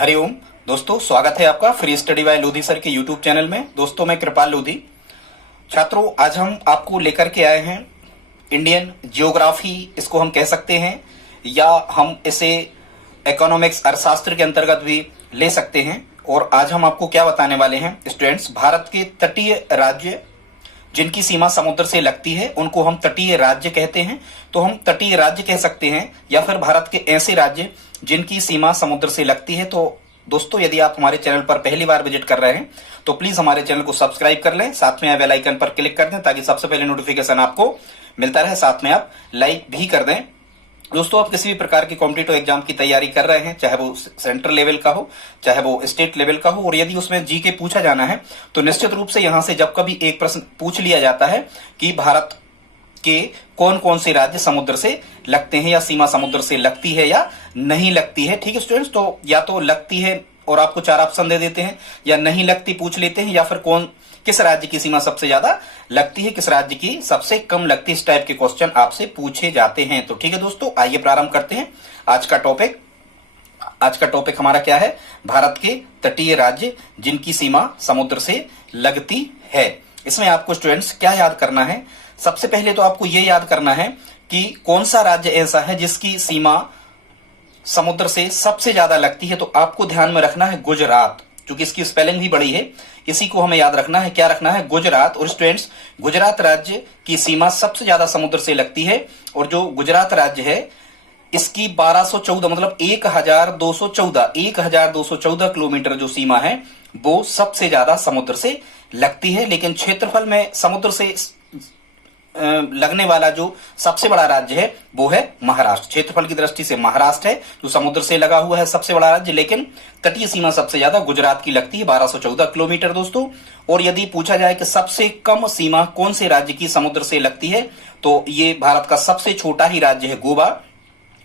हरिओम दोस्तों, स्वागत है आपका free study bye Lodhi sir के यूट्यूब चैनल में। दोस्तों मैं कृपाल लोधी। छात्रों, आज हम आपको लेकर के आए हैं इंडियन जियोग्राफी, इसको हम कह सकते हैं, या हम इसे इकोनॉमिक्स अर्थशास्त्र के अंतर्गत भी ले सकते हैं। और आज हम आपको क्या बताने वाले हैं स्टूडेंट्स, भारत के तटीय राज्य जिनकी सीमा समुद्र से लगती है उनको हम तटीय राज्य कहते हैं। तो हम तटीय राज्य कह सकते हैं, या फिर भारत के ऐसे राज्य जिनकी सीमा समुद्र से लगती है। तो दोस्तों, यदि आप हमारे चैनल पर पहली बार विजिट कर रहे हैं तो प्लीज हमारे चैनल को सब्सक्राइब कर लें, साथ में बेल आइकन पर क्लिक कर दें ताकि सबसे पहले नोटिफिकेशन आपको मिलता रहे। साथ में आप लाइक भी कर दें। दोस्तों, आप किसी भी प्रकार की कॉम्पिटिटिव एग्जाम की तैयारी कर रहे हैं, चाहे वो सेंट्रल लेवल का हो, चाहे वो स्टेट लेवल का हो, और यदि उसमें जीके पूछा जाना है तो निश्चित रूप से यहां से जब कभी एक प्रश्न पूछ लिया जाता है कि भारत के कौन कौन से राज्य समुद्र से लगते हैं, या सीमा समुद्र से लगती है या नहीं लगती है। ठीक है स्टूडेंट्स, तो या तो लगती है और आपको 4 ऑप्शन दे देते हैं, या नहीं लगती पूछ लेते हैं, या फिर किस राज्य की सीमा सबसे ज्यादा लगती है, किस राज्य की सबसे कम लगती है। इस टाइप के क्वेश्चन आपसे पूछे जाते हैं। तो ठीक है दोस्तों, आइए प्रारंभ करते हैं आज का टॉपिक। आज का टॉपिक हमारा क्या है? भारत के तटीय राज्य जिनकी सीमा समुद्र से लगती है। इसमें आपको स्टूडेंट्स क्या याद करना है? सबसे पहले तो आपको यह याद करना है कि कौन सा राज्य ऐसा है जिसकी सीमा समुद्र से सबसे ज्यादा लगती है। तो आपको ध्यान में रखना है गुजरात, क्योंकि इसकी स्पेलिंग भी बड़ी है, इसी को हमें याद रखना है। क्या रखना है? गुजरात। और स्टूडेंट्स, गुजरात राज्य की सीमा सबसे ज्यादा समुद्र से लगती है, और जो गुजरात राज्य है इसकी 1214 मतलब 1214 किलोमीटर जो सीमा है वो सबसे ज्यादा समुद्र से लगती है। लेकिन क्षेत्रफल में समुद्र से लगने वाला जो सबसे बड़ा राज्य है वो है महाराष्ट्र। क्षेत्रफल की दृष्टि से महाराष्ट्र है जो समुद्र से लगा हुआ है सबसे बड़ा राज्य, लेकिन तटीय सीमा सबसे ज्यादा गुजरात की लगती है 1214 किलोमीटर दोस्तों। और यदि पूछा जाए कि सबसे कम सीमा कौन से राज्य की समुद्र से लगती है, तो ये भारत का सबसे छोटा ही राज्य है गोवा।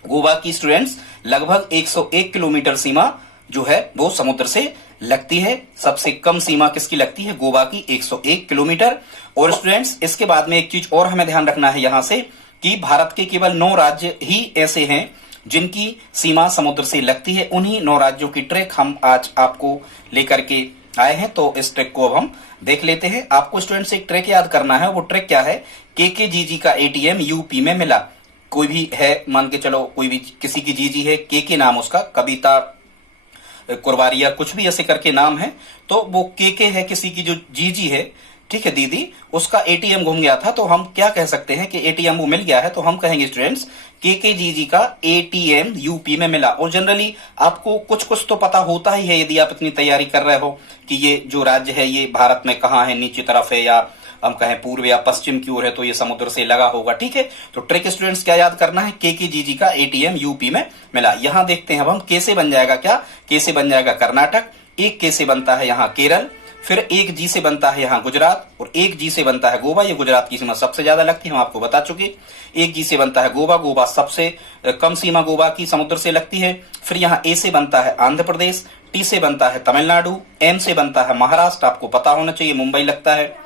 गोवा की स्टूडेंट्स लगभग 101 किलोमीटर सीमा जो है वो समुद्र से लगती है। सबसे कम सीमा किसकी लगती है? गोवा की 101 किलोमीटर। और स्टूडेंट्स, इसके बाद में एक चीज और हमें ध्यान रखना है यहां से कि भारत के केवल 9 राज्य ही ऐसे हैं जिनकी सीमा समुद्र से लगती है। उन्हीं 9 राज्यों की ट्रैक हम आज आपको लेकर के आए हैं। तो इस ट्रैक को अब हम देख लेते हैं। आपको स्टूडेंट्स एक ट्रैक याद करना है। वो ट्रैक क्या है? केकेजीजी का एटीएम यूपी में मिला। कोई भी है, मान के चलो कोई भी किसी की जीजी है, के नाम उसका, कविता कुरवारी या कुछ भी ऐसे करके नाम है, तो वो के है किसी की जो जीजी है, ठीक है दीदी, उसका एटीएम घूम गया था। तो हम क्या कह सकते हैं कि एटीएम वो मिल गया है, तो हम कहेंगे स्टूडेंट्स के जीजी का एटीएम यूपी में मिला। और जनरली आपको कुछ कुछ तो पता होता ही है यदि आप इतनी तैयारी कर रहे हो कि ये जो राज्य है ये भारत में कहाँ है, नीचे तरफ है या हम कहें पूर्व या पश्चिम की ओर है, तो ये समुद्र से लगा होगा। ठीक है, तो ट्रिक स्टूडेंट्स क्या याद करना है? के जीजी का एटीएम यूपी में मिला। यहां देखते हैं अब हम के से बन जाएगा क्या? के से बन जाएगा कर्नाटक, एक के से बनता है यहाँ केरल, फिर एक जी से बनता है यहाँ गुजरात, और एक जी से बनता है गोवा। ये गुजरात की सीमा सबसे ज्यादा लगती है, हम आपको बता चुके। एक जी से बनता है गोवा, गोवा सबसे कम सीमा गोवा की समुद्र से लगती है। फिर यहाँ ए से बनता है आंध्र प्रदेश, टी से बनता है तमिलनाडु, एम से बनता है महाराष्ट्र, आपको पता होना चाहिए मुंबई लगता है।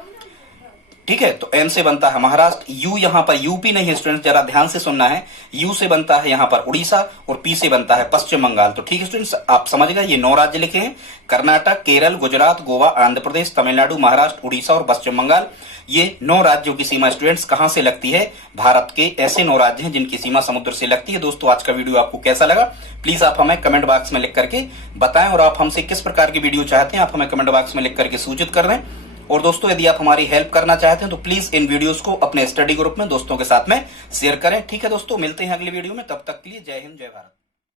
ठीक है, तो एम से बनता है महाराष्ट्र, यू यहां पर यूपी नहीं है स्टूडेंट्स, जरा ध्यान से सुनना है। यू से बनता है यहां पर उड़ीसा, और पी से बनता है पश्चिम बंगाल। तो ठीक है स्टूडेंट्स, आप समझ गए, ये 9 राज्य लिखे हैं: कर्नाटक, केरल, गुजरात, गोवा, आंध्र प्रदेश, तमिलनाडु, महाराष्ट्र, उड़ीसा और पश्चिम बंगाल। ये 9 राज्यों की सीमा स्टूडेंट्स कहां से लगती है? भारत के ऐसे 9 राज्य हैं जिनकी सीमा समुद्र से लगती है। दोस्तों, आज का वीडियो आपको कैसा लगा प्लीज आप हमें कमेंट बॉक्स में लिख करके बताएं, और आप हमसे किस प्रकार की वीडियो चाहते हैं आप हमें कमेंट बॉक्स में लिख करके सूचित कर दें। और दोस्तों, यदि आप हमारी हेल्प करना चाहते हैं तो प्लीज इन वीडियोस को अपने स्टडी ग्रुप में दोस्तों के साथ में शेयर करें। ठीक है दोस्तों, मिलते हैं अगली वीडियो में, तब तक के लिए जय हिंद, जय भारत।